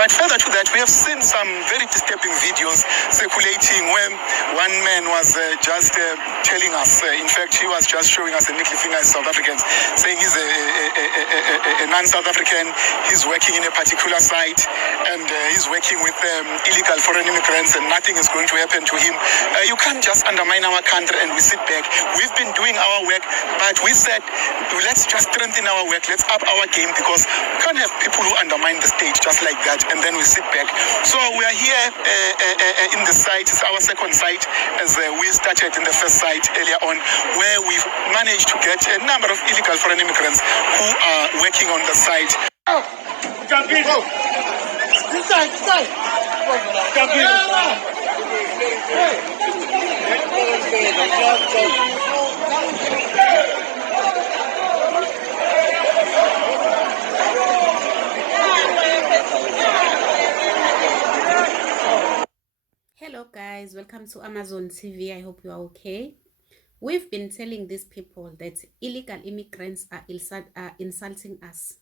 But further to that, we have seen some very disturbing videos circulating when one man was just telling us, in fact, he was just showing us a middle finger as South Africans, saying he's a non-South African, he's working in a particular site, and he's working with illegal foreign immigrants, and nothing is going to happen to him. You can't just undermine our country and we sit back. We've been doing our work, but we said, let's just strengthen our work, let's up our game, because we can't have people who undermine the state just like that, and then we sit back. So we are here in the site. It's our second site, as we started in the first site earlier on, where we've managed to get a number of illegal foreign immigrants who are working on the site. Jump in. This side. Jump in. Hello guys, welcome to Amazon TV. I hope you are okay. We've been telling these people that illegal immigrants are insulting us,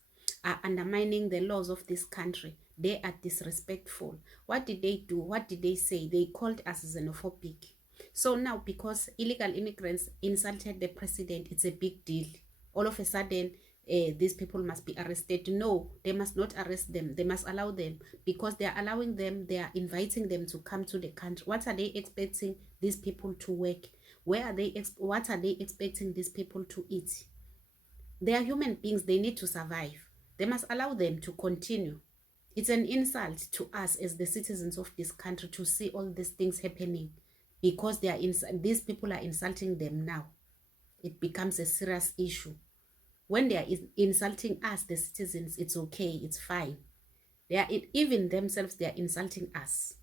are undermining the laws of this country. They are disrespectful. What did they do? What did they say? They called us xenophobic. So now, because illegal immigrants insulted the president, it's a big deal. All of a sudden, these people must be arrested. No, they must not arrest them. They must allow them, because they are allowing them, they are inviting them to come to the country. What are they expecting these people to work? Where are they? What are they expecting these people to eat? They are human beings. They need to survive. They must allow them to continue. It's an insult to us as the citizens of this country to see all these things happening, because these people are insulting them now. It becomes a serious issue. When they are insulting us, the citizens, it's okay, it's fine. They are even themselves, they are insulting us.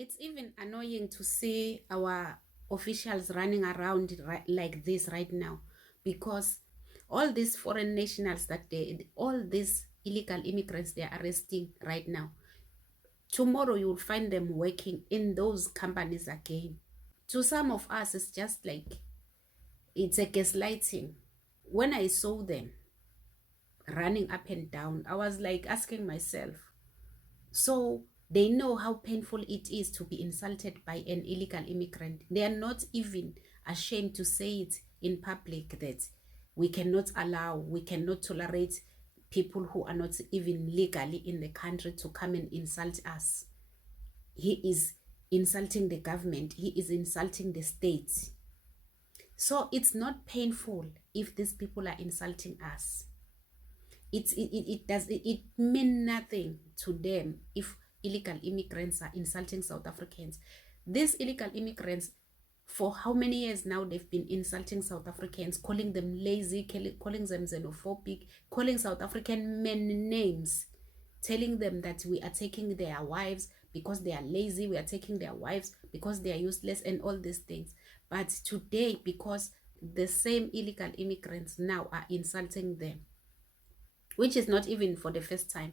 It's even annoying to see our officials running around like this right now, because all these foreign nationals all these illegal immigrants they are arresting right now, tomorrow you will find them working in those companies again. To some of us, it's just like, it's a gaslighting. When I saw them running up and down, I was like asking myself, so they know how painful it is to be insulted by an illegal immigrant. They are not even ashamed to say it in public, that we cannot tolerate people who are not even legally in the country to come and insult us. He is insulting the government. He is insulting the state. So it's not painful if these people are insulting us. It means nothing to them if illegal immigrants are insulting South Africans. These illegal immigrants, for how many years now, they've been insulting South Africans, calling them lazy, calling them xenophobic, calling South African men names, telling them that we are taking their wives because they are lazy, we are taking their wives because they are useless, and all these things. But today, because the same illegal immigrants now are insulting them, which is not even for the first time.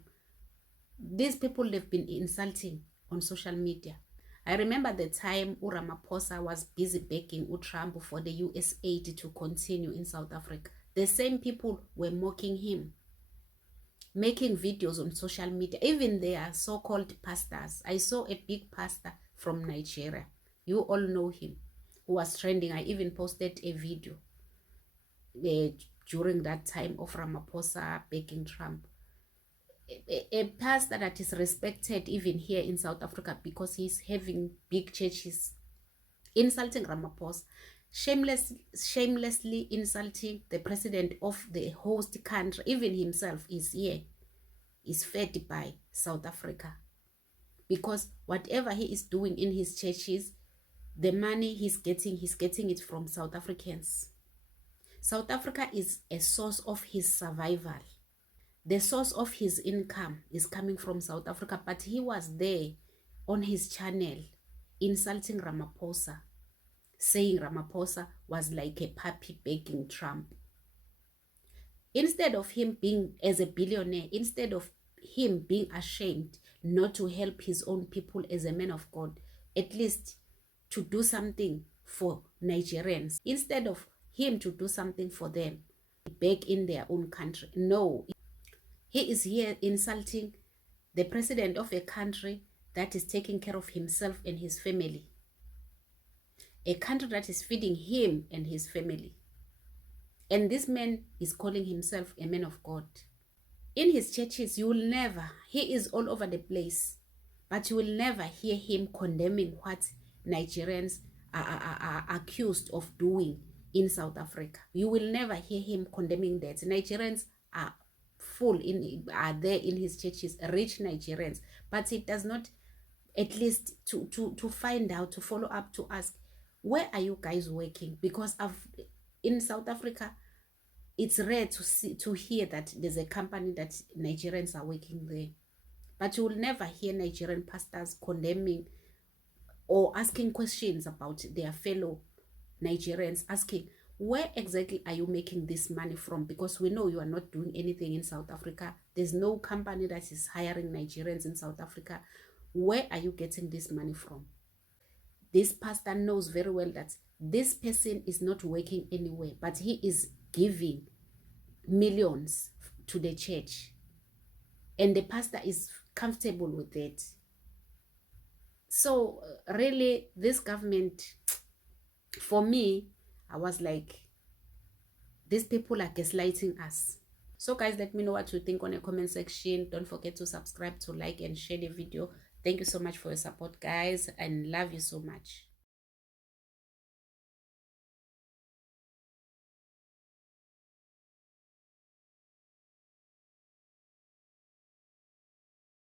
These people they've been insulting on social media. I remember the time Ramaphosa was busy begging Trump for the US aid to continue in South Africa. The same people were mocking him, making videos on social media. Even their so-called pastors. I saw a big pastor from Nigeria. You all know him, who was trending. I even posted a video during that time of Ramaphosa begging Trump. A pastor that is respected even here in South Africa because he's having big churches, insulting Ramaphosa, shamelessly insulting the president of the host country. Even himself is here, is fed by South Africa, because whatever he is doing in his churches, The money he's getting it from South Africans. South Africa is a source of his survival. The source of his income is coming from South Africa, but he was there on his channel insulting Ramaphosa, saying Ramaphosa was like a puppy begging Trump. Instead of him being, as a billionaire, instead of him being ashamed not to help his own people as a man of God, at least to do something for Nigerians, instead of him to do something for them back in their own country. No, he is here insulting the president of a country that is taking care of himself and his family, a country that is feeding him and his family. And this man is calling himself a man of God. In his churches, you will never, he is all over the place, but you will never hear him condemning what Nigerians are accused of doing in South Africa. You will never hear him condemning that. Nigerians are there in his churches, rich Nigerians, but it does not, at least to find out, to follow up, to ask, where are you guys working? Because in South Africa, it's rare to hear that there's a company that Nigerians are working there. But you will never hear Nigerian pastors condemning or asking questions about their fellow Nigerians, asking, where exactly are you making this money from? Because we know you are not doing anything in South Africa. There's no company that is hiring Nigerians in South Africa. Where are you getting this money from? This pastor knows very well that this person is not working anywhere, but he is giving millions to the church. And the pastor is comfortable with it. So really, this government, for me, I was like, these people are gaslighting us. So guys, let me know what you think on the comment section. Don't forget to subscribe, to like and share the video. Thank you so much for your support, guys, and love you so much.